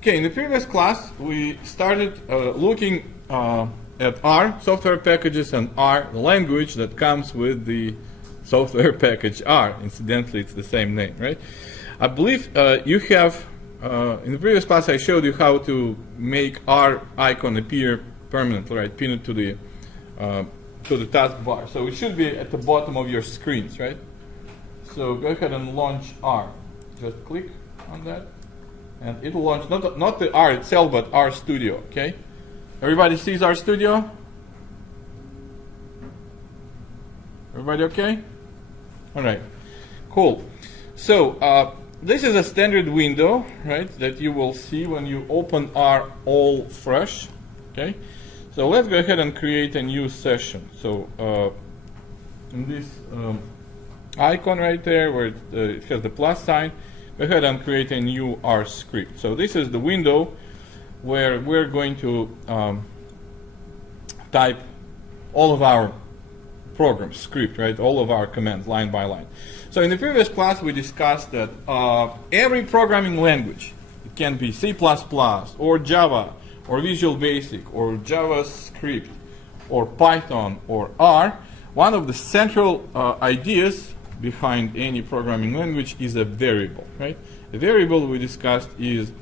Okay, in the previous class, we started looking at R, software packages, and R, the language that comes with the software package R. Incidentally, it's the same name, right? I believe you have, in the previous class, I showed you how to make R icon appear permanently, right? Pin it to the taskbar. So it should be at the bottom of your screens, right? So go ahead and launch R. Just click on that, and it will launch not the R itself, but R Studio. Okay, everybody sees R Studio. Everybody okay? All right, cool. So this is a standard window, right, that you will see when you open R all fresh. Okay, so let's go ahead and create a new session. So in this icon right there, where it has the plus sign, go ahead and create a new R script. So this is the window where we're going to type all of our program script, right? All of our commands line by line. So in the previous class, we discussed that every programming language, it can be C++ or Java or Visual Basic or JavaScript or Python or R, one of the central ideas behind any programming language is a variable, right? A variable we discussed is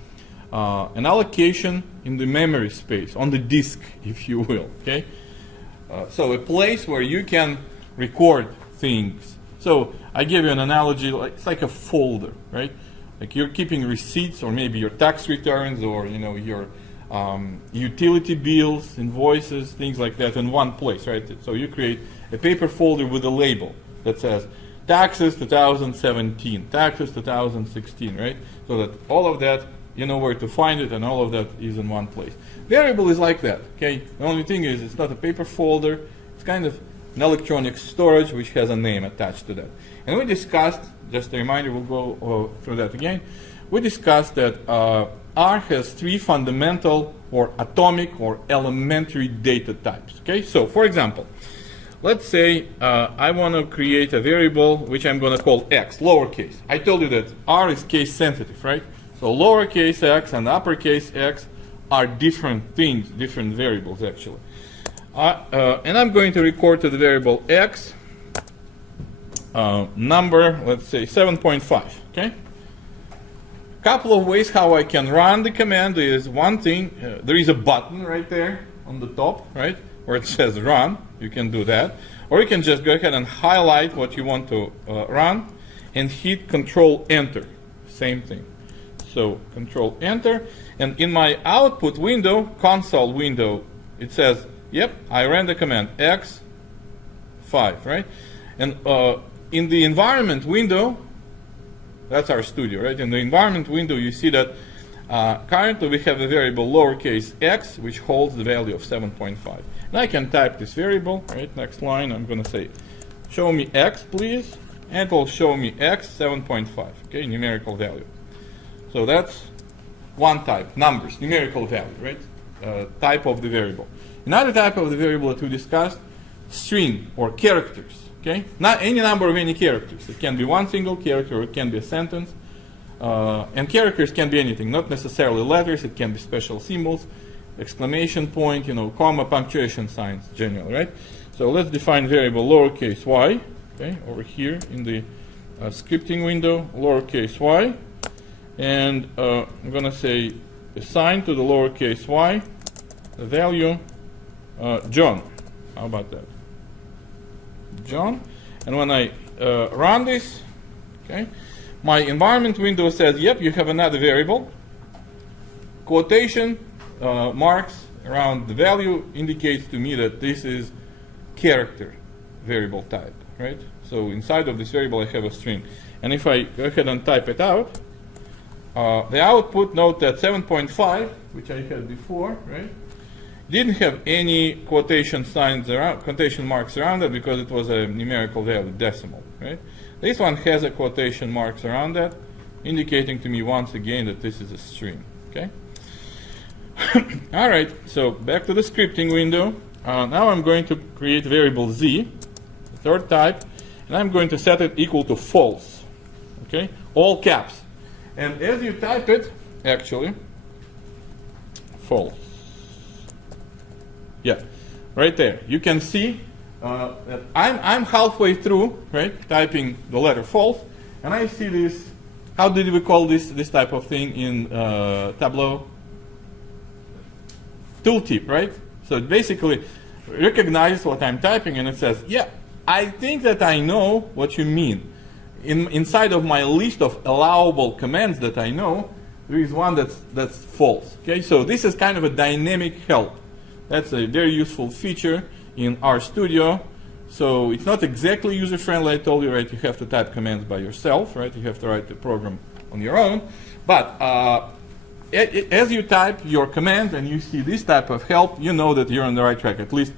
an allocation in the memory space, on the disk, if you will, okay? So a place where you can record things. So I gave you an analogy, it's like a folder, right? Like you're keeping receipts, or maybe your tax returns, or your utility bills, invoices, things like that in one place, right? So you create a paper folder with a label that says taxes 2017, taxes 2016, right? So that all of that, you know where to find it, and all of that is in one place. Variable is like that, okay? The only thing is it's not a paper folder, it's kind of an electronic storage which has a name attached to that. And we discussed, just a reminder, we'll go through that again. We discussed that R has three fundamental or atomic or elementary data types, okay? So for example, let's say I want to create a variable which I'm going to call x, lowercase. I told you that R is case sensitive, right? So lowercase x and uppercase x are different things, different variables actually. And I'm going to record to the variable x number, let's say 7.5, okay? Couple of ways how I can run the command is one thing, there is a button right there on the top, right, where it says run. You can do that, or you can just go ahead and highlight what you want to run and hit Control Enter. Same thing. So Control Enter, and in my output window, console window, it says, yep, I ran the command x5, right? And in the environment window, that's our studio, right? In the environment window, you see that currently we have a variable lowercase x, which holds the value of 7.5. And I can type this variable, right? Next line, I'm going to say, show me x, please, and it will show me x 7.5, okay, numerical value. So that's one type, numbers, numerical value, right? Type of the variable. Another type of the variable that we discussed, string or characters, okay? Not any number of any characters. It can be one single character, or it can be a sentence. And characters can be anything, not necessarily letters. It can be special symbols, exclamation point, comma, punctuation signs, generally, right? So let's define variable lowercase y, okay, over here in the scripting window, lowercase y. And I'm going to say assign to the lowercase y the value John. How about that? John. And when I run this, okay, my environment window says, yep, you have another variable. Quotation marks around the value indicates to me that this is character variable type, right? So inside of this variable, I have a string. And if I go ahead and type it out, the output, note that 7.5, which I had before, right, didn't have any quotation signs around, quotation marks around it, because it was a numerical value, decimal, right? This one has a quotation marks around that, indicating to me once again that this is a string, okay? All right, so back to the scripting window. Now I'm going to create variable z, the third type, and I'm going to set it equal to false, okay? All caps. And as you type it, actually, false. Yeah, right there. You can see that I'm halfway through, right, typing the letter false, and I see this. How did we call this type of thing in Tableau? Tooltip, right? So it basically recognizes what I'm typing, and it says, yeah, I think that I know what you mean. Inside of my list of allowable commands that I know, there is one that's false. Okay, so this is kind of a dynamic help. That's a very useful feature in RStudio. So it's not exactly user-friendly. I told you, right? You have to type commands by yourself, right? You have to write the program on your own. But as you type your commands and you see this type of help, you know that you're on the right track. At least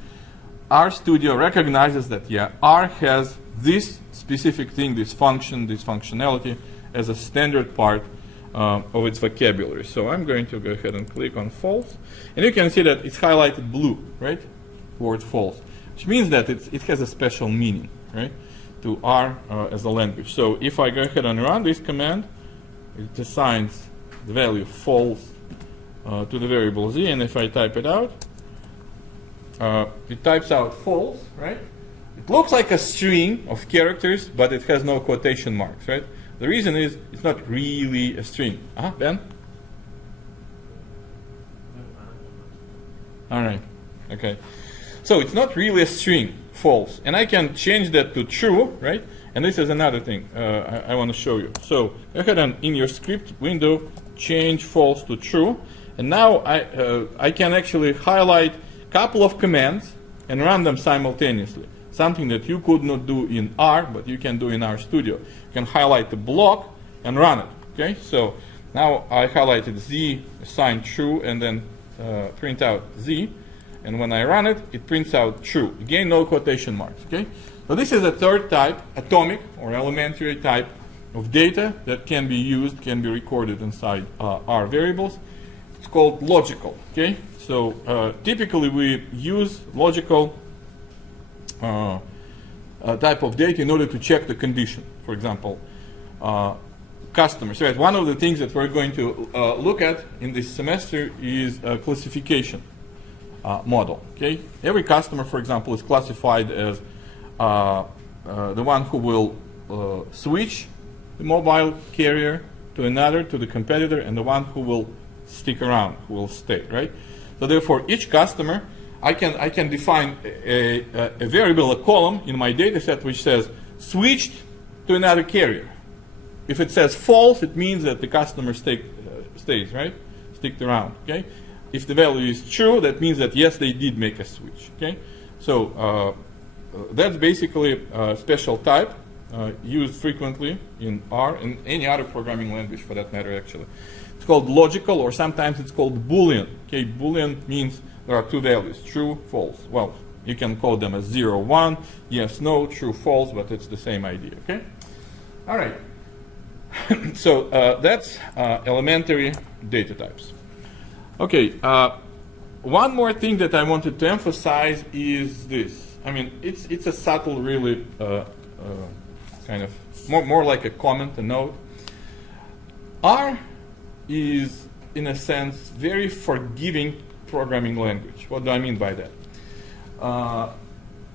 RStudio recognizes that, yeah, R has this specific thing, this function, this functionality as a standard part of its vocabulary. So I'm going to go ahead and click on false. And you can see that it's highlighted blue, right? Word false. Which means that it has a special meaning, right? To R as a language. So if I go ahead and run this command, it assigns the value false to the variable z, and if I type it out, it types out false, right? It looks like a string of characters, but it has no quotation marks, right? The reason is it's not really a string. Ben? All right, okay. So it's not really a string, false. And I can change that to true, right? And this is another thing I want to show you. So go ahead and in your script window, change false to true. And now I can actually highlight a couple of commands and run them simultaneously. Something that you could not do in R, but you can do in RStudio. You can highlight the block and run it. Okay, so now I highlighted Z, assign true, and then print out Z. And when I run it, it prints out true. Again, no quotation marks. Okay, so this is a third type, atomic or elementary type of data that can be used, can be recorded inside R variables. It's called logical. Okay, so typically we use logical type of data in order to check the condition. For example, customers. Right. One of the things that we're going to look at in this semester is classification model. Okay, every customer, for example, is classified as the one who will switch the mobile carrier to another, to the competitor, and the one who will stick around, who will stay. Right. So therefore, each customer, I can define a variable, a column in my data set which says switched to another carrier. If it says false, it means that the customer stays, right? Sticked around, okay? If the value is true, that means that yes, they did make a switch, okay? So that's basically a special type used frequently in R and any other programming language for that matter, actually. It's called logical, or sometimes it's called Boolean. Okay, Boolean means there are two values, true, false. Well, you can call them as 0, 1, yes, no, true, false, but it's the same idea, okay? All right. So that's elementary data types. Okay, one more thing that I wanted to emphasize is this. I mean, it's a subtle, really, kind of more like a comment, a note. R is, in a sense, very forgiving programming language. What do I mean by that?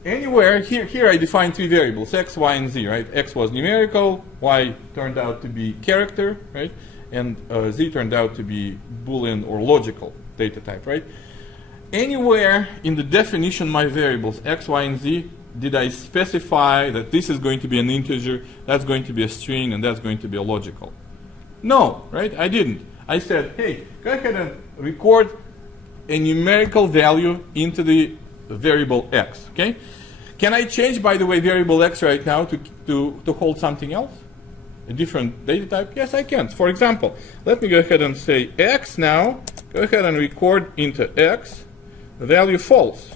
Anywhere, here I define three variables, x, y, and z, right? X was numerical, y turned out to be character, right? And z turned out to be Boolean or logical data type, right? Anywhere in the definition of my variables, x, y, and z, did I specify that this is going to be an integer, that's going to be a string, and that's going to be a logical? No, right? I didn't. I said, hey, go ahead and record a numerical value into the variable x, okay? Can I change, by the way, variable x right now to hold something else? A different data type? Yes, I can. For example, let me go ahead and say x now. Go ahead and record into x the value false,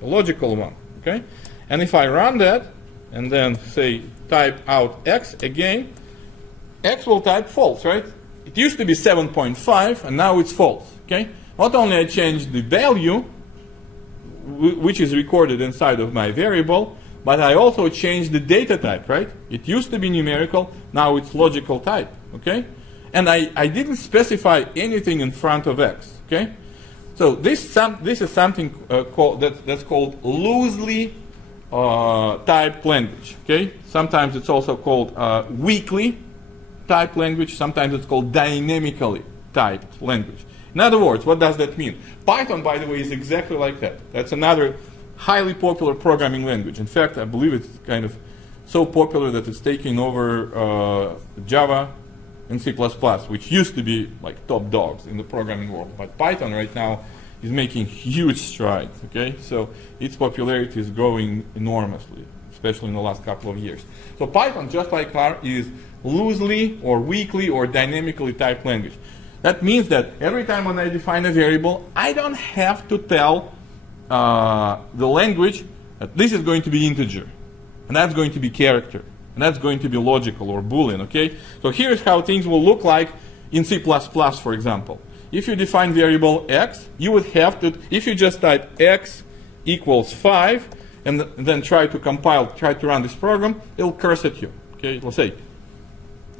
the logical one, okay? And if I run that and then say type out x again, x will type false, right? It used to be 7.5 and now it's false, okay? Not only I changed the value, which is recorded inside of my variable, but I also changed the data type, right? It used to be numerical, now it's logical type, okay? and I didn't specify anything in front of x. Okay, so this is something that's called loosely typed language. Okay, sometimes it's also called weakly typed language. Sometimes it's called dynamically typed language. In other words, what does that mean? Python, by the way, is exactly like that. That's another highly popular programming language. In fact, I believe it's kind of so popular that it's taking over Java and C++, which used to be like top dogs in the programming world. But Python right now is making huge strides. Okay, so its popularity is growing enormously, especially in the last couple of years. So Python, just like R, is loosely or weakly or dynamically typed language. That means that every time when I define a variable, I don't have to tell the language that this is going to be integer, and that's going to be character, and that's going to be logical or Boolean. Okay, so here's how things will look like in C++, for example. If you define variable x, you would have to, if you just type x equals 5 and then try to run this program, it'll curse at you. Okay, it'll say,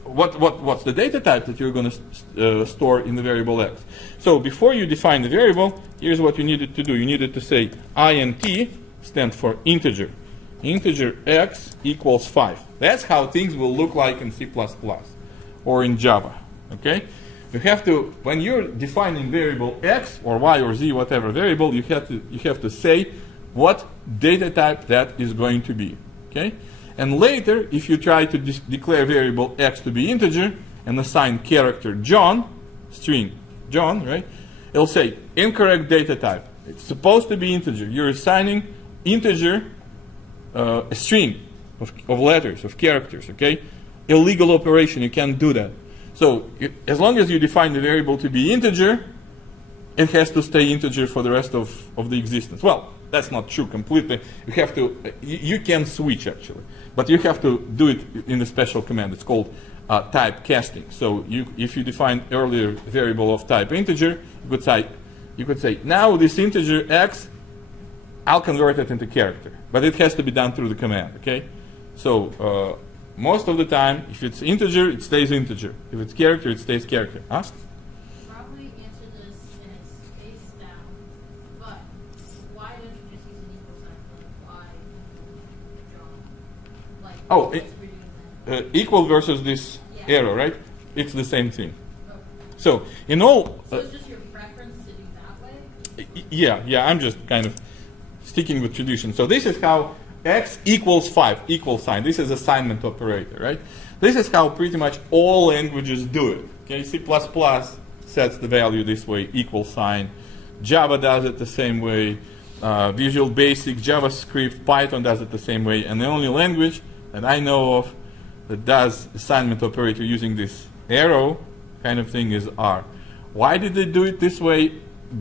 what's the data type that you're going to store in the variable x? So before you define the variable, here's what you needed to do. You needed to say int stands for integer. Integer x equals 5. That's how things will look like in C++ or in Java. Okay? You have to, when you're defining variable x or y or z, whatever variable, you have to say what data type that is going to be. Okay? And later, if you try to declare variable x to be integer and assign character John, string John, right? It'll say incorrect data type. It's supposed to be integer. You're assigning integer a string of letters, of characters, okay? Illegal operation, you can't do that. So as long as you define the variable to be integer, it has to stay integer for the rest of the existence. Well, that's not true completely. You have to, you can switch actually, but you have to do it in a special command. It's called typecasting. So if you define earlier variable of type integer, you could say now this integer x, I'll convert it into character, but it has to be done through the command. Okay, so most of the time, if it's integer, it stays integer. If it's character, it stays character. Huh? Probably answer this in its face down, but why don't you just use an equal sign like y, John? Like Equal versus this arrow, right? It's the same thing. Okay. So in all. So it's just your preference to do that way? Yeah. I'm just kind of sticking with tradition. So this is how x equals 5, equal sign. This is assignment operator, right? This is how pretty much all languages do it. Okay, C++ sets the value this way, equal sign. Java does it the same way. Visual Basic, JavaScript, Python does it the same way. And the only language that I know of that does assignment operator using this arrow kind of thing is R. Why did they do it this way?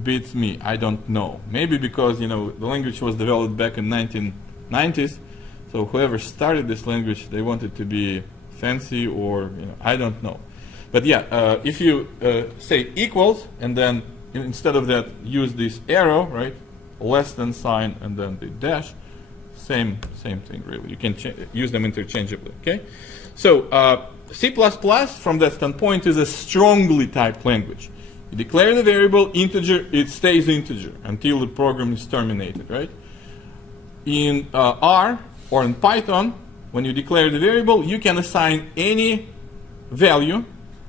Beats me. I don't know. Maybe because the language was developed back in 1990s, so whoever started this language, they wanted to be fancy, or I don't know. But yeah, if you say equals and then instead of that use this arrow, right, less than sign and then the dash, same thing really. You can use them interchangeably. Okay, so C++ from that standpoint is a strongly typed language. You declare the variable integer, it stays integer until the program is terminated, right? In R or in Python, when you declare the variable, you can assign any value,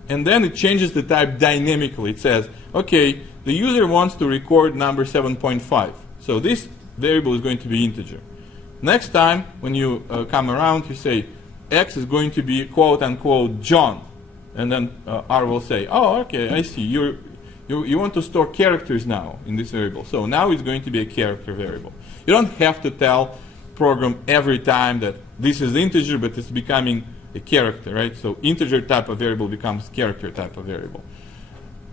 and then it changes the type dynamically. It says, okay, the user wants to record number 7.5. So this variable is going to be integer. Next time, when you come around, you say, x is going to be quote-unquote John. And then R will say, oh, okay, I see. You want to store characters now in this variable. So now it's going to be a character variable. You don't have to tell program every time that this is integer, but it's becoming a character, right? So integer type of variable becomes character type of variable.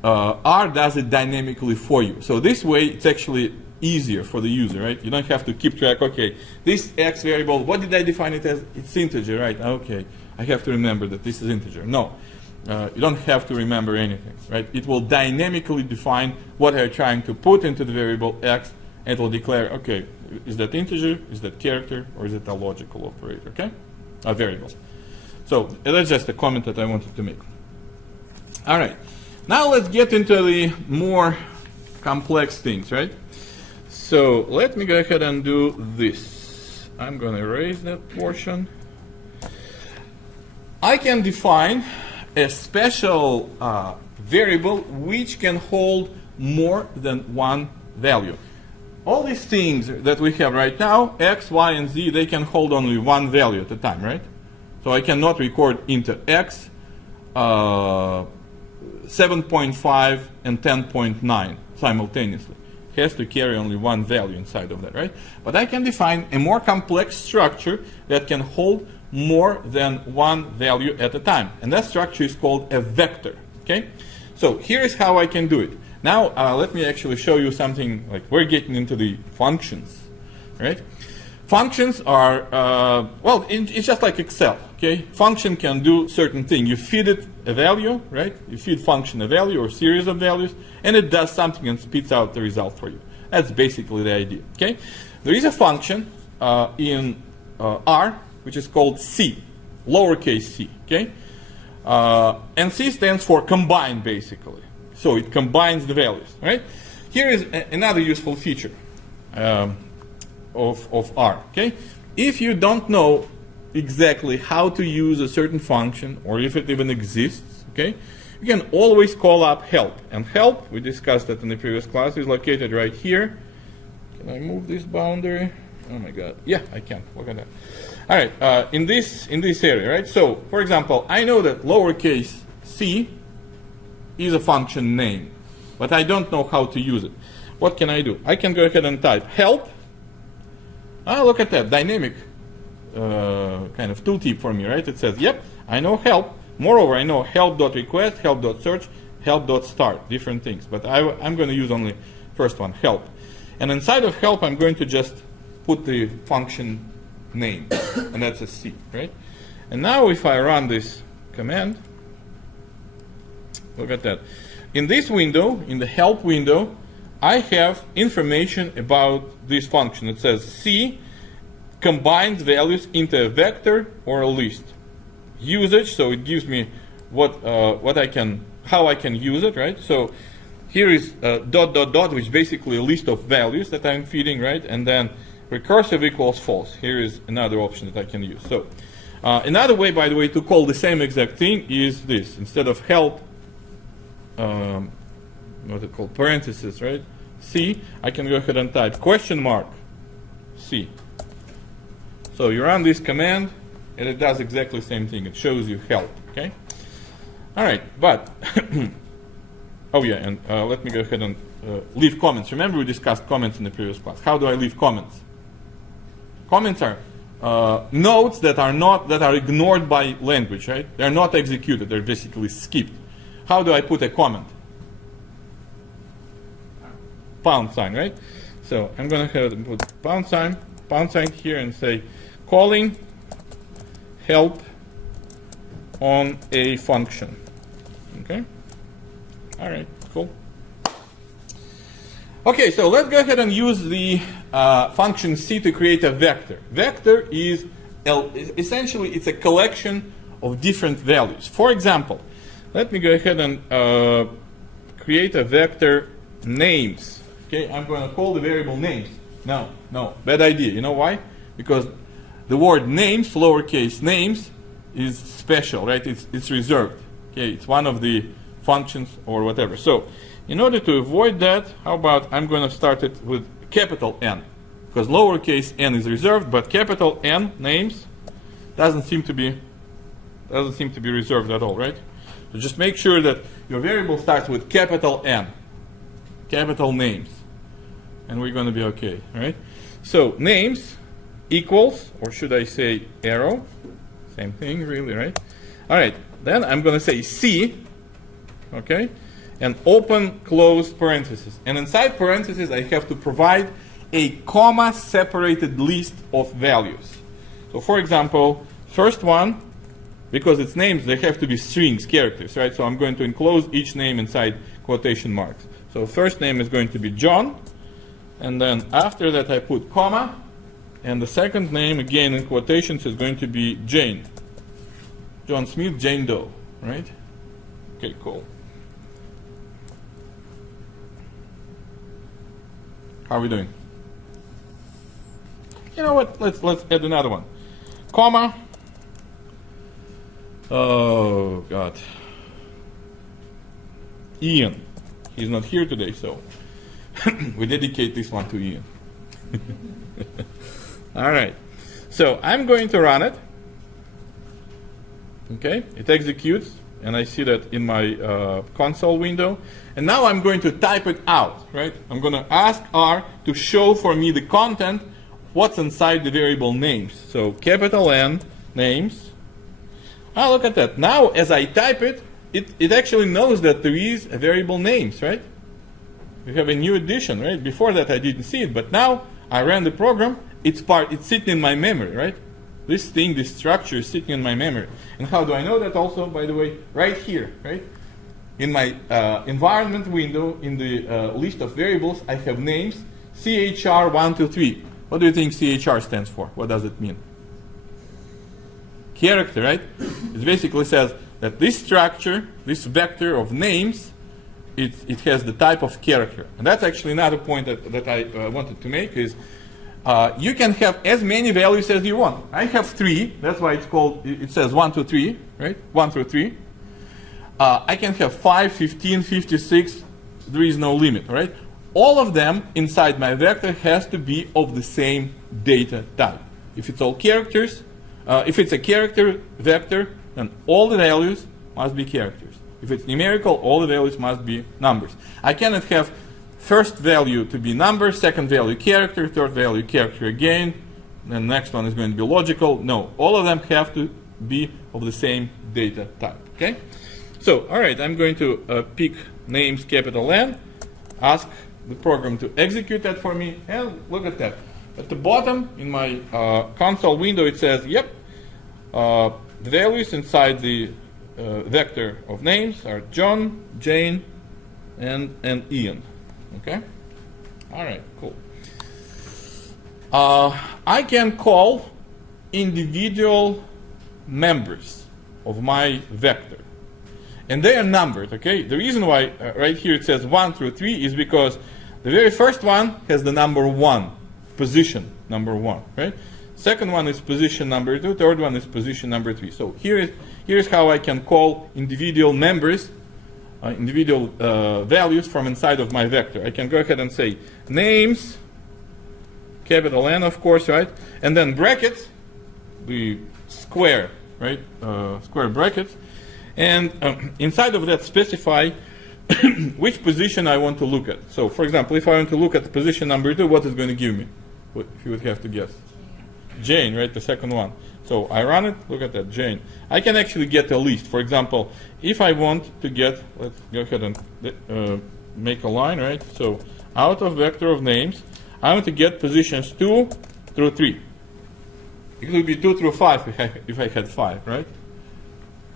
R does it dynamically for you. So this way, it's actually easier for the user, right? You don't have to keep track, okay, this x variable, what did I define it as? It's integer, right? Okay, I have to remember that this is integer. No. You don't have to remember anything, right? It will dynamically define what you're trying to put into the variable x, and it will declare, okay, is that integer, is that character, or is it a logical operator, okay? A variable. So that's just a comment that I wanted to make. All right. Now let's get into the more complex things, right? So let me go ahead and do this. I'm going to erase that portion. I can define a special variable which can hold more than one value. All these things that we have right now, x, y, and z, they can hold only one value at a time, right? So I cannot record into x 7.5 and 10.9 simultaneously. It has to carry only one value inside of that, right? But I can define a more complex structure that can hold more than one value at a time. And that structure is called a vector, okay? So here's how I can do it. Now let me actually show you something, like we're getting into the functions, right? Functions are, well, it's just like Excel, okay? Function can do certain thing. You feed it a value, right? You feed function a value or series of values, and it does something and spits out the result for you. That's basically the idea, okay? There is a function in R, which is called C, lowercase c, okay? And C stands for combine, basically. So it combines the values, right? Here is another useful feature of R, okay? If you don't know exactly how to use a certain function, or if it even exists, okay, you can always call up help. And help, we discussed that in the previous class, is located right here. Can I move this boundary? Oh my God, yeah, I can, look at that. All right, in this area, right? So, for example, I know that lowercase c is a function name, but I don't know how to use it. What can I do? I can go ahead and type help. Look at that, dynamic kind of tooltip for me, right? It says, yep, I know help. Moreover, I know help.request, help.search, help.start, different things. But I'm going to use only first one, help. And inside of help, I'm going to just put the function name, and that's a C, right? And now if I run this command, look at that. In this window, in the help window, I have information about this function. It says C combines values into a vector or a list. Usage, so it gives me how I can use it, right? So here is dot dot dot, which is basically a list of values that I'm feeding, right? And then recursive equals false. Here is another option that I can use. So another way, by the way, to call the same exact thing is this. Instead of help, what's it called, parentheses, right? C, I can go ahead and type question mark C. So you run this command, and it does exactly the same thing. It shows you help, okay? All right, but, oh yeah, and let me go ahead and leave comments. Remember we discussed comments in the previous class. How do I leave comments? Comments are nodes that are ignored by language, right? They're not executed, they're basically skipped. How do I put a comment? Pound sign, right? So I'm going to go ahead and put pound sign here and say calling help on a function. Okay? All right, cool. Okay, so let's go ahead and use the function C to create a vector. Vector is essentially it's a collection of different values. For example, let me go ahead and create a vector names. Okay, I'm going to call the variable names. No, bad idea. You know why? Because the word names, lowercase names, is special, right? It's reserved. Okay, it's one of the functions or whatever. So, in order to avoid that, how about I'm going to start it with capital N, because lowercase n is reserved, but capital N names doesn't seem to be reserved at all, right? So just make sure that your variable starts with capital N, capital names, and we're going to be okay, right? So names equals, or should I say arrow? Same thing, really, right? All right, then I'm going to say C, okay, and open close parentheses. And inside parentheses, I have to provide a comma-separated list of values. So, for example, first one, because it's names, they have to be strings, characters, right? So I'm going to enclose each name inside quotation marks. So first name is going to be John, and then after that I put comma, and the second name, again in quotations, is going to be Jane. John Smith, Jane Doe, right? Okay, cool. How are we doing? You know what? Let's add another one. Comma. Oh God. Ian. He's not here today, so we dedicate this one to Ian. All right. So I'm going to run it. Okay. It executes, and I see that in my console window. And now I'm going to type it out, right? I'm going to ask R to show for me the content, what's inside the variable names. So capital N, names. Ah, look at that. Now, as I type it, it actually knows that there is a variable names, right? We have a new addition, right? Before that, I didn't see it, but now I ran the program. It's sitting in my memory, right? This thing, this structure is sitting in my memory. And how do I know that? Also, by the way, right here, right? In my environment window, in the list of variables, I have names CHR123. What do you think CHR stands for? What does it mean? Character, right? It basically says that this structure, this vector of names, it has the type of character. And that's actually another point that I wanted to make is you can have as many values as you want. I have 3. That's why it's called, it says 1, 2, 3, right? 1 through 3. I can have 5, 15, 56. There is no limit, right? All of them inside my vector has to be of the same data type. If it's all characters, if it's a character vector, then all the values must be characters. If it's numerical, all the values must be numbers. I cannot have first value to be number, second value character, third value character again, then next one is going to be logical. No, all of them have to be of the same data type. Okay? So, all right, I'm going to pick names capital N, ask the program to execute that for me, and look at that. At the bottom in my console window, it says, yep, the values inside the vector of names are John, Jane, and Ian. Okay? All right, cool. I can call individual members of my vector. And they are numbered, okay? The reason why right here it says 1 through 3 is because the very first one has the number 1, position number 1, right? Second one is position number 2, third one is position number 3. So here's how I can call individual members, individual values from inside of my vector. I can go ahead and say names, capital N, of course, right? And then brackets, the square, right? Square brackets. And inside of that specify which position I want to look at. So, for example, if I want to look at the position number 2, what is going to give me? What, if you would have to guess? Jane, right? The second one. So I run it, look at that, Jane. I can actually get a list. For example, if I want to get, let's go ahead and make a line, right? So out of vector of names, I want to get positions 2 through 3. It would be 2 through 5 if I had 5, right?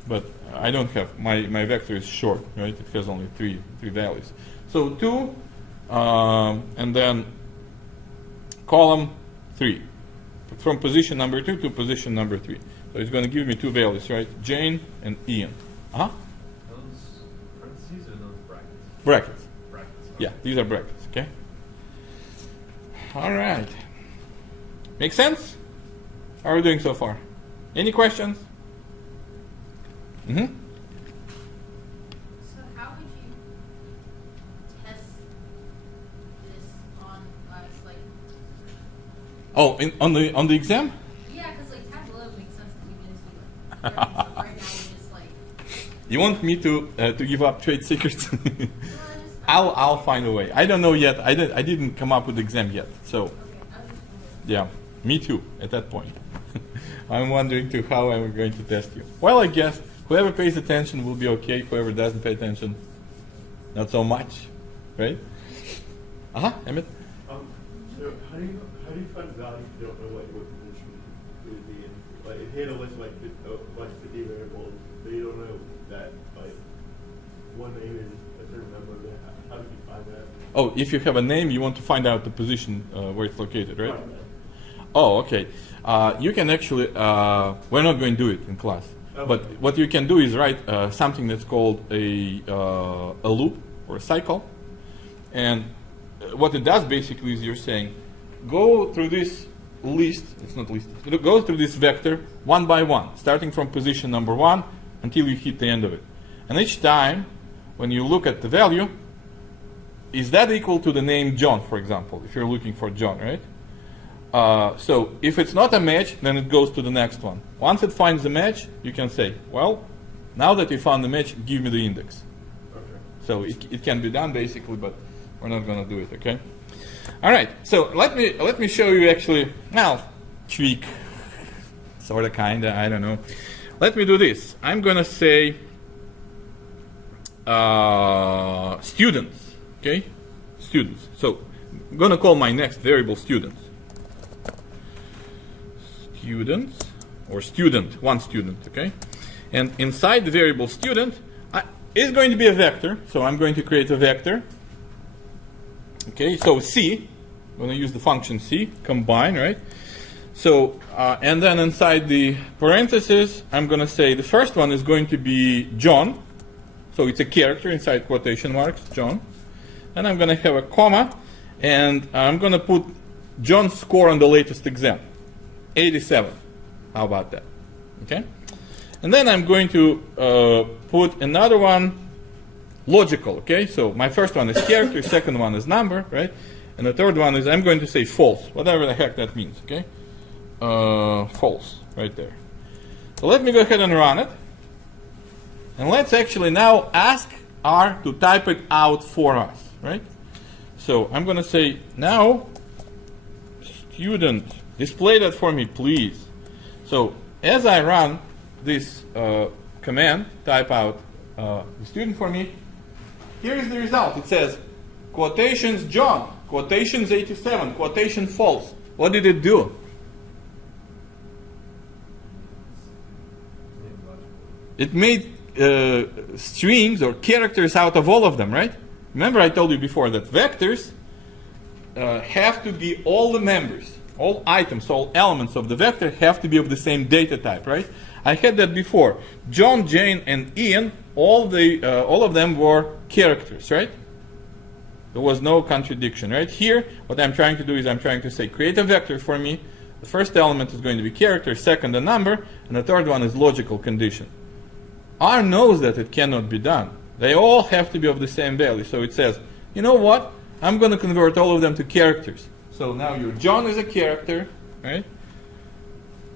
But I don't have, my vector is short, right? It has only three values. So 2, and then column 3. From position number 2 to position number 3. So it's going to give me 2 values, right? Jane and Ian. Those parentheses or those brackets? Brackets. Brackets. Okay. Yeah, these are brackets, okay? All right. Make sense? How are we doing so far? Any questions? Mm-hmm. So how would you test this on like? Oh, on the exam? Yeah, because like Tableau makes sense that you can just do like. Right now we're just like. You want me to give up trade secrets? Well, I'll find a way. I don't know yet. I didn't come up with the exam yet. So okay, I was just yeah, me too. At that point, I'm wondering too how I'm going to test you. Well, I guess whoever pays attention will be okay. Whoever doesn't pay attention, not so much, right? Emmett. So how do you find values you don't know like what position it would be in? Like if you had a list of like 50 variables, but you don't know that like one name is a certain number, then how do you find that? Oh, if you have a name, you want to find out the position where it's located, right? Right. Oh, okay. You can actually, we're not going to do it in class. Okay. But what you can do is write something that's called a loop or a cycle. And what it does basically is you're saying, go through this list, it's not list, go through this vector one by one, starting from position number 1 until you hit the end of it. And each time, when you look at the value, is that equal to the name John, for example, if you're looking for John, right? So if it's not a match, then it goes to the next one. Once it finds the match, you can say, well, now that you found the match, give me the index. Okay. So it can be done basically, but we're not going to do it, okay? All right, so let me show you actually, now, tweak, sort of, kind of, I don't know. Let me do this. I'm going to say students, okay? Students. So I'm going to call my next variable students. Students, or student, one student, okay? And inside the variable student is going to be a vector, so I'm going to create a vector. Okay, so C, I'm going to use the function C, combine, right? So, and then inside the parentheses, I'm going to say the first one is going to be John. So it's a character inside quotation marks, John. And I'm going to have a comma, and I'm going to put John's score on the latest exam, 87. How about that? Okay? And then I'm going to put another one, logical, okay? So my first one is character, second one is number, right? And the third one is, I'm going to say false, whatever the heck that means, okay? False, right there. So let me go ahead and run it. And let's actually now ask R to type it out for us, right? So I'm going to say, now, student, display that for me, please. So as I run this command, type out the student for me, here is the result. It says quotations John, quotations 87, quotation false. What did it do? It made strings or characters out of all of them, right? Remember I told you before that vectors have to be all the members, all items, all elements of the vector have to be of the same data type, right? I had that before. John, Jane, and Ian, all of them were characters, right? There was no contradiction, right? Here, what I'm trying to do is I'm trying to say, create a vector for me. The first element is going to be character, second a number, and the third one is logical condition. R knows that it cannot be done. They all have to be of the same value. So it says, you know what? I'm going to convert all of them to characters. So now your John is a character, right?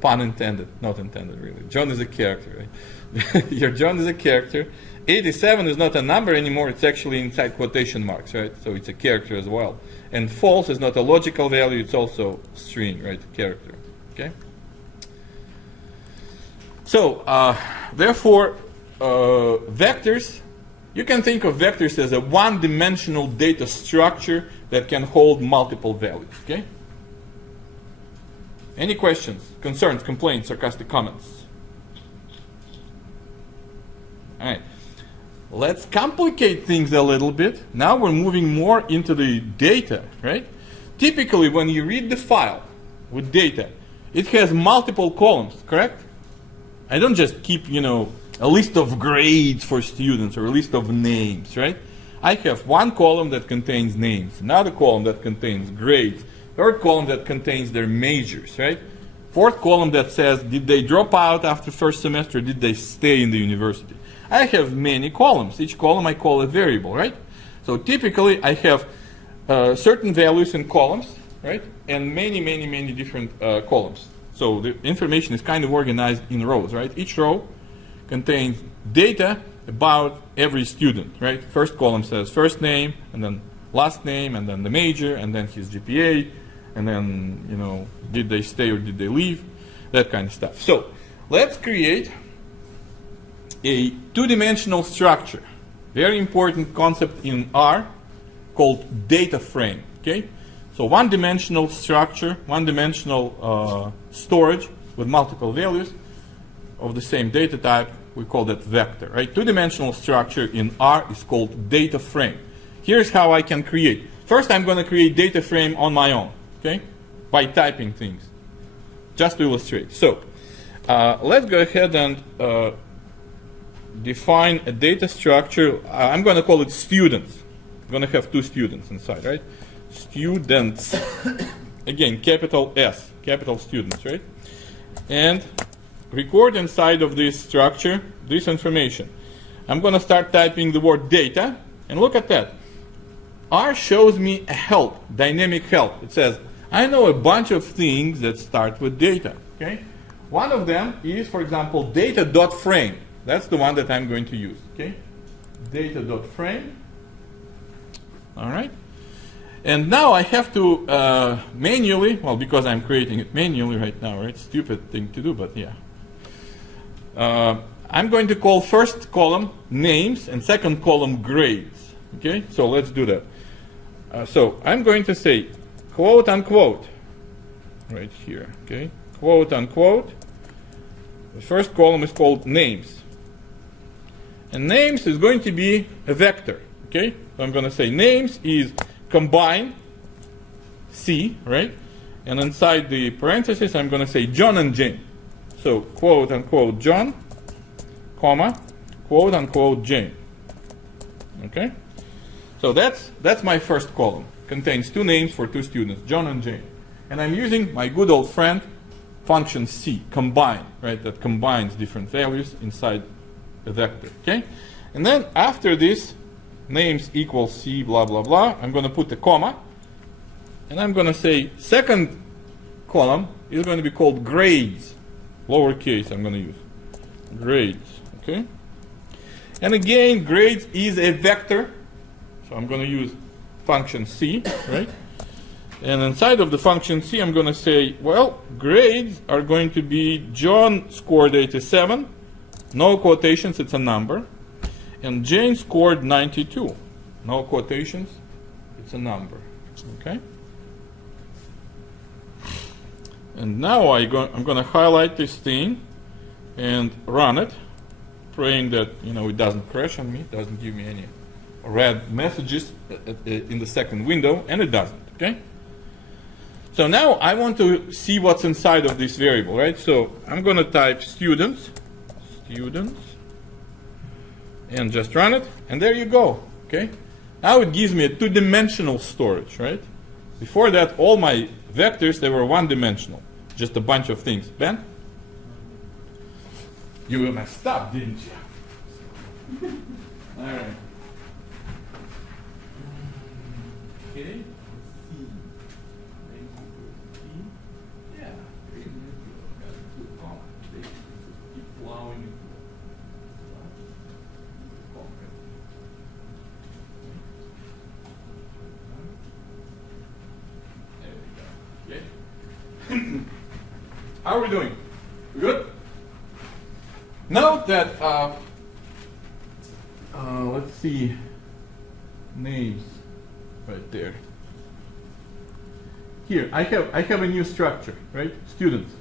Pun intended, not intended really. John is a character, right? Your John is a character. 87 is not a number anymore, it's actually inside quotation marks, right? So it's a character as well. And false is not a logical value, it's also string, right? Character, okay? So, therefore, vectors, you can think of vectors as a one-dimensional data structure that can hold multiple values, okay? Any questions, concerns, complaints, sarcastic comments? All right. Let's complicate things a little bit. Now we're moving more into the data, right? Typically, when you read the file with data, it has multiple columns, correct? I don't just keep, a list of grades for students or a list of names, right? I have one column that contains names, another column that contains grades, third column that contains their majors, right? Fourth column that says, did they drop out after first semester, did they stay in the university? I have many columns. Each column I call a variable, right? So typically I have certain values in columns, right? And many different columns. So the information is kind of organized in rows, right? Each row contains data about every student, right? First column says first name, and then last name, and then the major, and then his GPA, and then, did they stay or did they leave? That kind of stuff. So let's create a two-dimensional structure. Very important concept in R called DataFrame, okay? So one-dimensional structure, one-dimensional storage with multiple values of the same data type, we call that vector, right? Two-dimensional structure in R is called DataFrame. Here's how I can create. First, I'm going to create DataFrame on my own, okay? By typing things, just to illustrate. So, let's go ahead and define a data structure. I'm going to call it students. I'm going to have two students inside, right? students. Again, capital S, capital students, right? And record inside of this structure this information. I'm going to start typing the word data, and look at that. R shows me a help, dynamic help. It says, I know a bunch of things that start with data. Okay? One of them is, for example, data.frame. That's the one that I'm going to use. Okay? Data.frame. All right? And now I have to manually, well, because I'm creating it manually right now, right? Stupid thing to do, but yeah. I'm going to call first column names and second column grades. Okay? So let's do that. So I'm going to say quote unquote right here. Okay? Quote unquote. The first column is called names. And names is going to be a vector. Okay? So I'm going to say names is combine C, right? And inside the parentheses, I'm going to say John and Jane. So quote unquote John, comma, quote unquote Jane. Okay? So that's my first column. Contains two names for two students, John and Jane. And I'm using my good old friend function C, combine, right? That combines different values inside a vector. Okay? And then after this, names equals C, blah, blah, blah, I'm going to put a comma. And I'm going to say second column is going to be called grades. Lowercase I'm going to use. Grades. Okay? And again, grades is a vector. So I'm going to use function C, right? And inside of the function C, I'm going to say, well, grades are going to be John scored 87. No quotations, it's a number. And Jane scored 92. No quotations, it's a number. Okay? And now I'm going to highlight this thing and run it, praying that it doesn't crash on me, doesn't give me any red messages in the second window, and it doesn't. Okay? So now I want to see what's inside of this variable, right? So I'm going to type students, and just run it, and there you go. Okay? Now it gives me a two-dimensional storage, right? Before that, all my vectors, they were one-dimensional, just a bunch of things. Ben? You messed up, didn't you? All right. Okay. Yeah. Keep plowing it. How are we doing? Good? Note that, let's see, names right there. Here, I have a new structure, right? Students.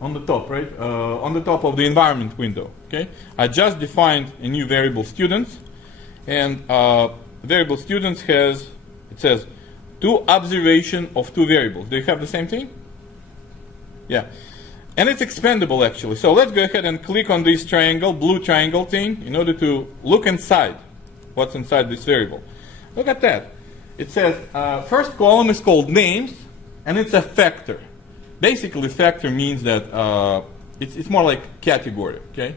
On the top, right? On the top of the environment window, okay? I just defined a new variable students, and variable students it says, two observation of two variables. Do you have the same thing? Yeah. And it's expandable actually. So let's go ahead and click on this triangle, blue triangle thing, in order to look inside what's inside this variable. Look at that. It says first column is called names, and it's a factor. Basically, factor means that it's more like category, okay?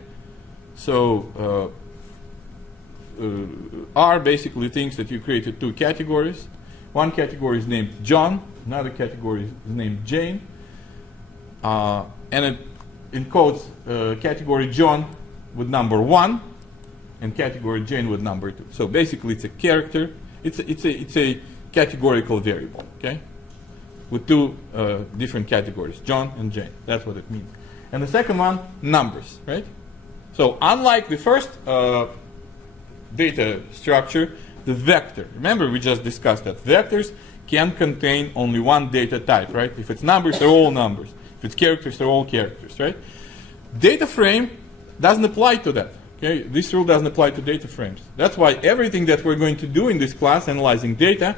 So R basically thinks that you created two categories. One category is named John, another category is named Jane. And it encodes category John with number 1 and category Jane with number 2. So basically it's a character, it's a categorical variable, okay? With two different categories, John and Jane. That's what it means. And the second one, numbers, right? So unlike the first data structure, the vector, remember we just discussed that vectors can contain only one data type, right? If it's numbers, they're all numbers. If it's characters, they're all characters, right? DataFrame doesn't apply to that, okay? This rule doesn't apply to data frames. That's why everything that we're going to do in this class, analyzing data,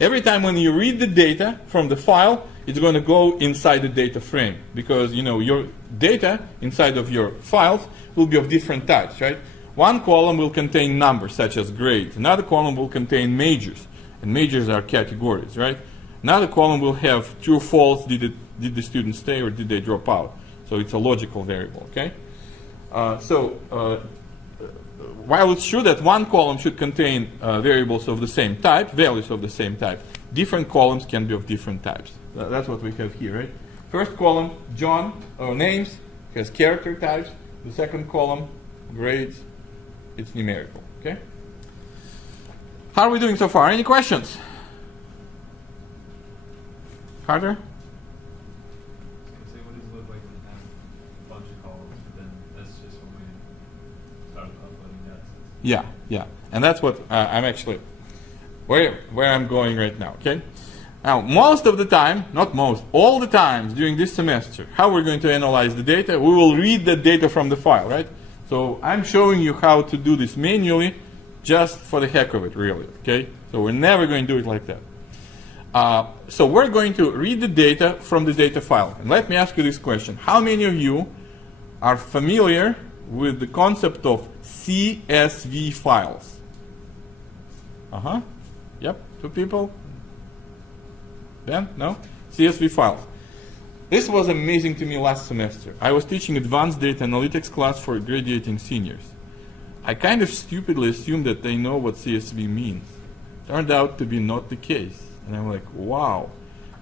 every time when you read the data from the file, it's going to go inside the data frame, because your data inside of your files will be of different types, right? One column will contain numbers such as grades. Another column will contain majors. and majors are categories, right? Another column will have true, false, did the student stay or did they drop out? So it's a logical variable, okay? While it's true that one column should contain variables of the same type, values of the same type, different columns can be of different types. That's what we have here, right? First column, John, or names, has character types. The second column, grades, it's numerical, okay? How are we doing so far? Any questions? Carter? I was gonna say, what does it look like when you have a bunch of columns, but then that's just when we start uploading data sets? Yeah. And that's what I'm actually, where I'm going right now, okay? Now, most of the time, not most, all the times during this semester, how we're going to analyze the data, we will read the data from the file, right? So I'm showing you how to do this manually, just for the heck of it, really, okay? So we're never going to do it like that. So we're going to read the data from the data file. And let me ask you this question. How many of you are familiar with the concept of CSV files? Yep, 2 people? Ben? No? CSV files. This was amazing to me last semester. I was teaching advanced data analytics class for graduating seniors. I kind of stupidly assumed that they know what CSV means. Turned out to be not the case. And I'm like, wow,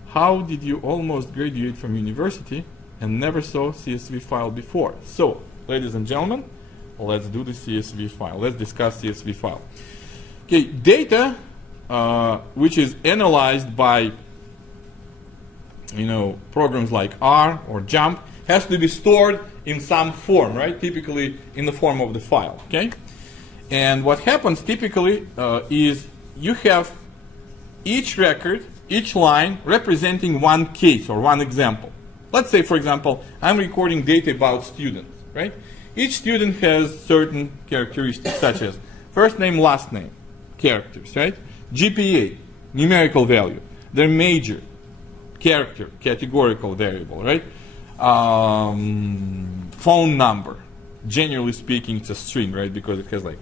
how did you almost graduate from university and never saw CSV file before? So, ladies and gentlemen, let's do the CSV file. Let's discuss CSV file. Okay, data which is analyzed by programs like R or JUMP has to be stored in some form, right? Typically in the form of the file, okay? And what happens typically is you have each record, each line representing one case or one example. Let's say, for example, I'm recording data about students, right? Each student has certain characteristics such as first name, last name, characters, right? GPA, numerical value, their major, character, categorical variable, right? Phone number. Generally speaking, it's a string, right? Because it has like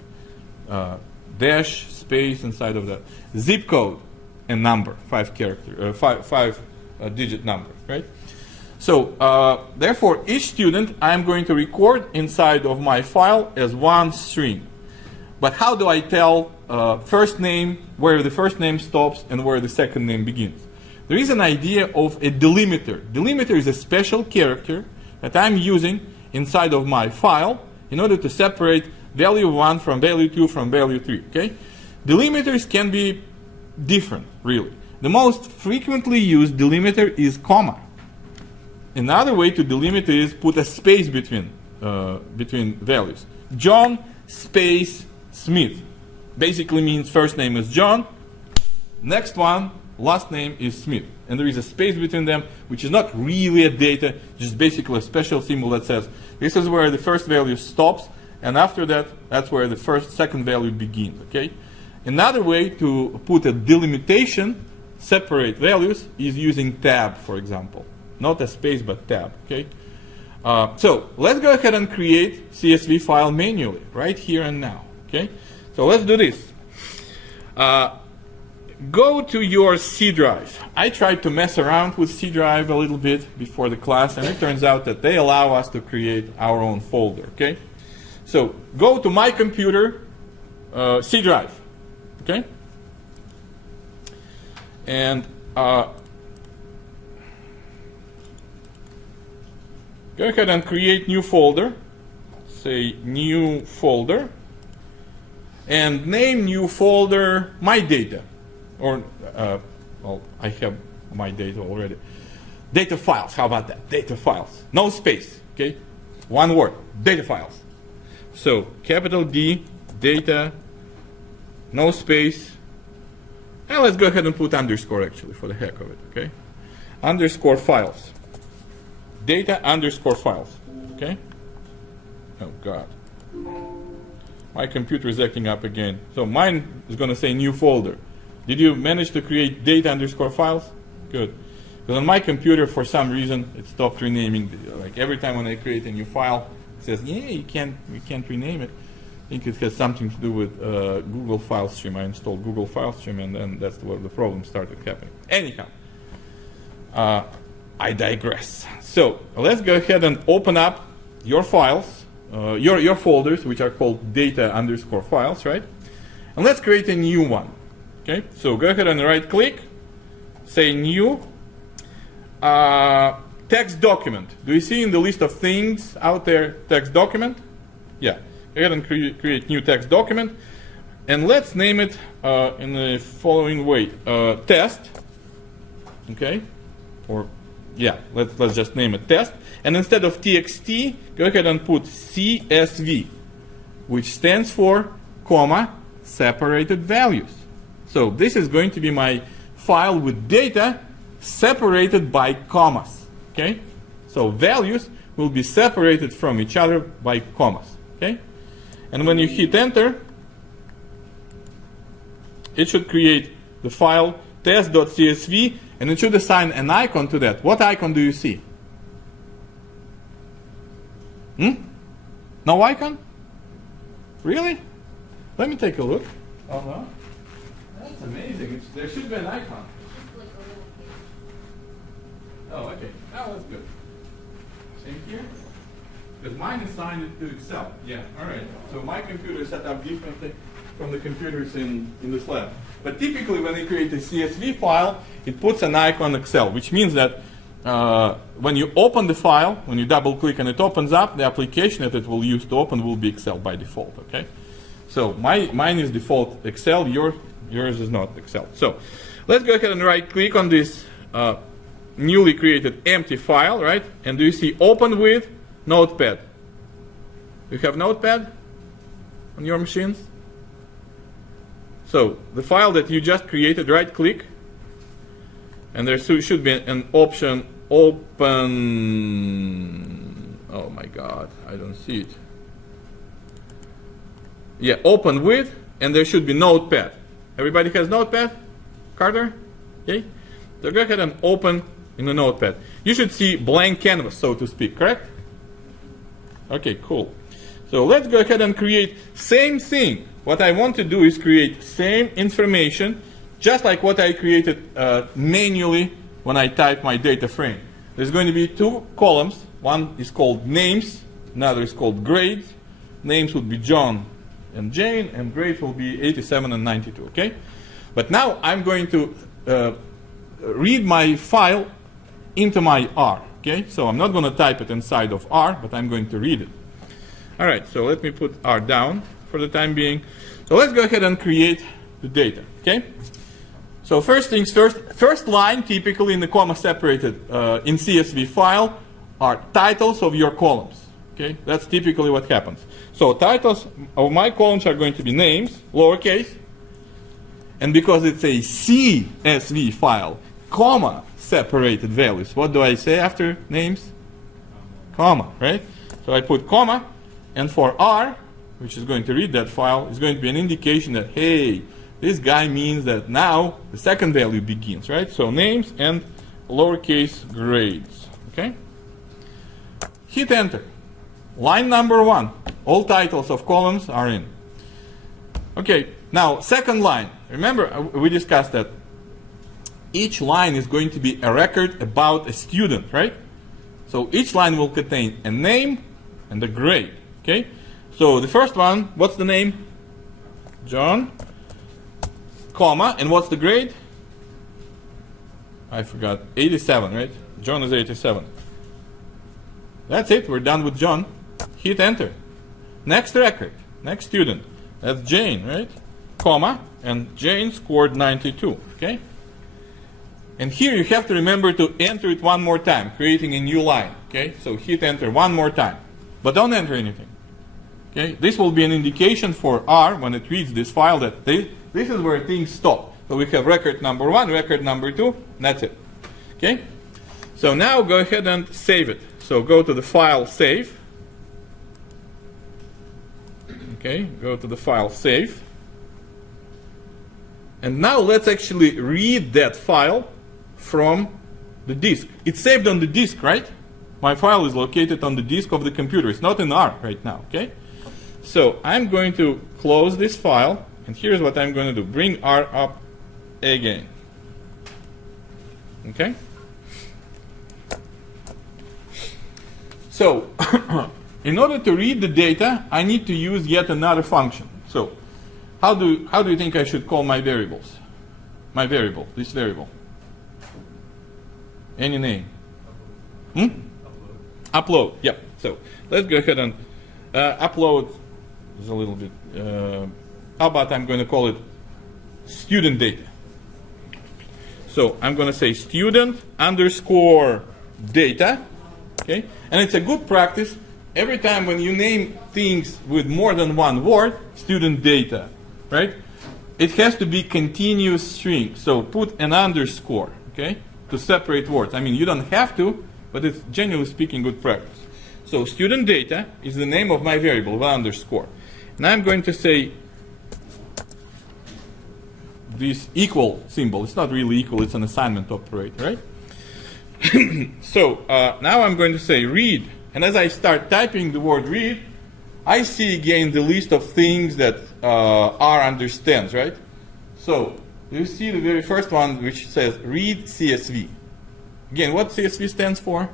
dash, space inside of that. Zip code and number, 5-digit number, right? So, therefore, each student I'm going to record inside of my file as one string. But how do I tell first name, where the first name stops and where the second name begins? There is an idea of a delimiter. Delimiter is a special character that I'm using inside of my file in order to separate value 1 from value 2 from value 3, okay? Delimiters can be different, really. The most frequently used delimiter is comma. Another way to delimit is put a space between values. John space Smith basically means first name is John, next one, last name is Smith. And there is a space between them, which is not really a data, just basically a special symbol that says this is where the first value stops, and after that, that's where the second value begins, okay? Another way to put a delimitation, separate values, is using tab, for example. Not a space, but tab, okay? So let's go ahead and create CSV file manually, right here and now, okay? So let's do this. Go to your C drive. I tried to mess around with C drive a little bit before the class, and it turns out that they allow us to create our own folder, okay? So go to my computer, C drive, okay? And go ahead and create new folder. Say new folder. And name new folder my data. Or, well, I have my data already. Data files, how about that? Data files. No space, okay? One word, data files. So, capital D, data, no space. And let's go ahead and put underscore actually for the heck of it, okay? Underscore files. Data underscore files, okay? Oh, God. My computer is acting up again. So mine is going to say new folder. Did you manage to create data underscore files? Good. Because on my computer, for some reason, it stopped renaming. Like every time when I create a new file, it says, yeah, you can't rename it. I think it has something to do with Google File Stream. I installed Google File Stream, and then that's where the problem started happening. Anyhow, I digress. So let's go ahead and open up your files, your folders, which are called data_files, right? And let's create a new one. Okay, so go ahead and right click, say new, text document. Do you see in the list of things out there text document? Yeah, go ahead and create new text document. And let's name it in the following way, test, okay? Or, yeah, let's just name it test. And instead of txt, go ahead and put CSV, which stands for, comma, separated values. So this is going to be my file with data separated by commas, okay? So values will be separated from each other by commas, okay? And when you hit enter, it should create the file test.csv, and it should assign an icon to that. What icon do you see? No icon? Really? Let me take a look. Oh no? That's amazing. There should be an icon. Just like a little page. Oh, okay. Oh, that's good. Same here? Because mine is signed to Excel. Yeah, all right. So my computer is set up differently from the computers in this lab. But typically when you create a CSV file, it puts an icon Excel, which means that when you open the file, when you double click and it opens up, the application that it will use to open will be Excel by default, okay? So mine is default Excel, yours is not Excel. So let's go ahead and right click on this newly created empty file, right? And do you see open with Notepad? You have Notepad on your machines? So the file that you just created, right click, and there should be an option open. Oh my God, I don't see it. Yeah, open with, and there should be Notepad. Everybody has Notepad? Carter? Okay. So go ahead and open in the Notepad. You should see blank canvas, so to speak, correct? Okay, cool. So let's go ahead and create same thing. What I want to do is create same information, just like what I created manually when I type my data frame. There's going to be two columns. One is called names, another is called grades. Names would be John and Jane, and grades will be 87 and 92, okay? But now I'm going to read my file into my R, okay? So I'm not going to type it inside of R, but I'm going to read it. All right, so let me put R down for the time being. So let's go ahead and create the data, okay? So first things first, first line typically in the comma separated in CSV file are titles of your columns, okay? That's typically what happens. So titles of my columns are going to be names, lowercase, and because it's a CSV file, comma separated values. What do I say after names? Comma, right? So I put comma, and for R, which is going to read that file, is going to be an indication that, hey, this guy means that now the second value begins, right? So names and lowercase grades, okay? Hit enter. Line number 1, all titles of columns are in. Okay, now second line. Remember, we discussed that each line is going to be a record about a student, right? So each line will contain a name and a grade, okay? So the first one, what's the name? John, comma, and what's the grade? I forgot, 87, right? John is 87. That's it, we're done with John. Hit enter. Next record, next student, that's Jane, right? Comma, and Jane scored 92, okay? And here you have to remember to enter it one more time, creating a new line, okay? So hit enter one more time, but don't enter anything, okay? This will be an indication for R when it reads this file that this is where things stop. So we have record number 1, record number 2, and that's it, okay? So now go ahead and save it. So go to the file save. Okay, go to the file save. And now let's actually read that file from the disk. It's saved on the disk, right? My file is located on the disk of the computer. It's not in R right now, okay? So I'm going to close this file, and here's what I'm going to do. Bring R up again. Okay? So, in order to read the data, I need to use yet another function. So, how do you think I should call my variables? My variable, this variable. Any name? Upload. Yep. So let's go ahead and upload is a little bit. How about I'm going to call it student data. So I'm going to say student underscore data. Okay, and it's a good practice. Every time when you name things with more than one word, student data, right? It has to be continuous string. So put an underscore, okay, to separate words. I mean, you don't have to, but it's generally speaking good practice. So student data is the name of my variable with underscore. And I'm going to say this equal symbol. It's not really equal, it's an assignment operator, right? So now I'm going to say read. And as I start typing the word read, I see again the list of things that R understands, right? So you see the very first one which says read CSV. Again, what CSV stands for?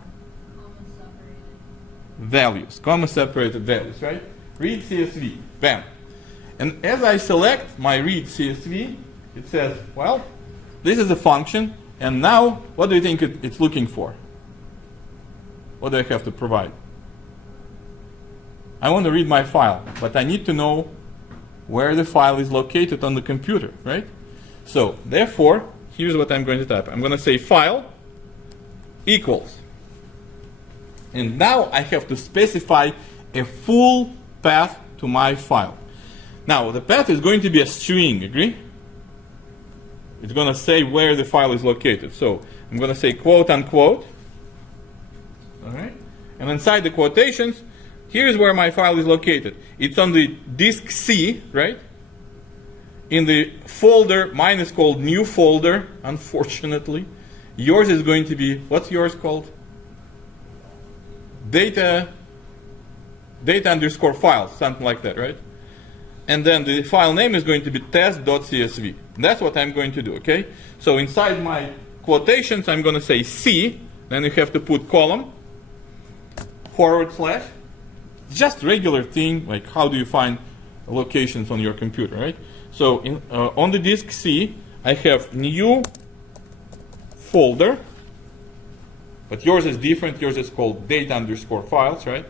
Values, comma separated values, right? Read CSV, bam. And as I select my read CSV, it says, well, this is a function, and now what do you think it's looking for? What do I have to provide? I want to read my file, but I need to know where the file is located on the computer, right? So, therefore, here's what I'm going to type. I'm going to say file equals. And now I have to specify a full path to my file. Now, the path is going to be a string, agree? It's going to say where the file is located. So, I'm going to say quote unquote. All right? And inside the quotations, here's where my file is located. It's on the disk C, right? In the folder, mine is called new folder, unfortunately. Yours is going to be, what's yours called? Data underscore files, something like that, right? And then the file name is going to be test.csv. That's what I'm going to do, okay? So inside my quotations, I'm going to say C, then you have to put column, /, just regular thing, like how do you find locations on your computer, right? So on the disk C, I have new folder, but yours is different. Yours is called data underscore files, right?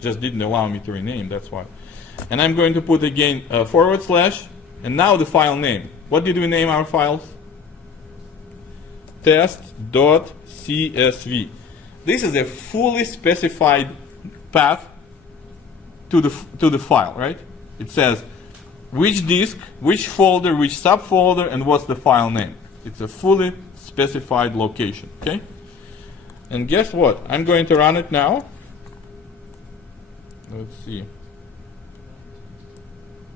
Just didn't allow me to rename, that's why. And I'm going to put again /, and now the file name. What did we name our files? Test.csv. This is a fully specified path to the file, right? It says which disk, which folder, which subfolder, and what's the file name. It's a fully specified location, okay? And guess what? I'm going to run it now. Let's see.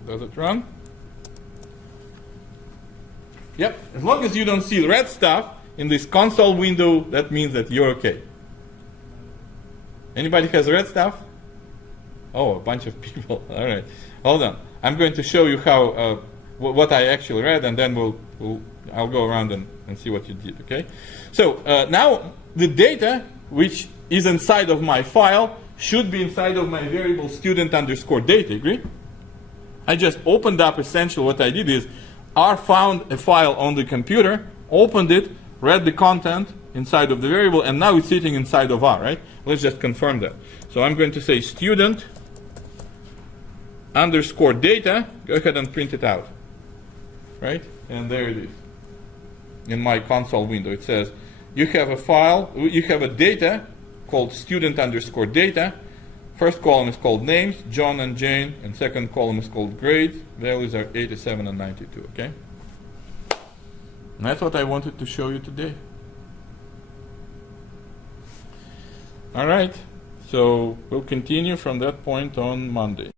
Does it run? Yep. As long as you don't see red stuff in this console window, that means that you're okay. Anybody has red stuff? Oh, a bunch of people. All right. Hold on. I'm going to show you how what I actually read, and then I'll go around and see what you did. Okay. So now the data which is inside of my file should be inside of my variable student underscore data. Agree? I just opened up. Essentially, what I did is R found a file on the computer, opened it, read the content inside of the variable, and now it's sitting inside of R, right? Let's just confirm that. So I'm going to say student underscore data. Go ahead and print it out, right? And there it is. In my console window, it says you have a file, you have a data called student underscore data. First column is called names, John and Jane, and second column is called grades. Values are 87 and 92, okay? And that's what I wanted to show you today. All right, so we'll continue from that point on Monday.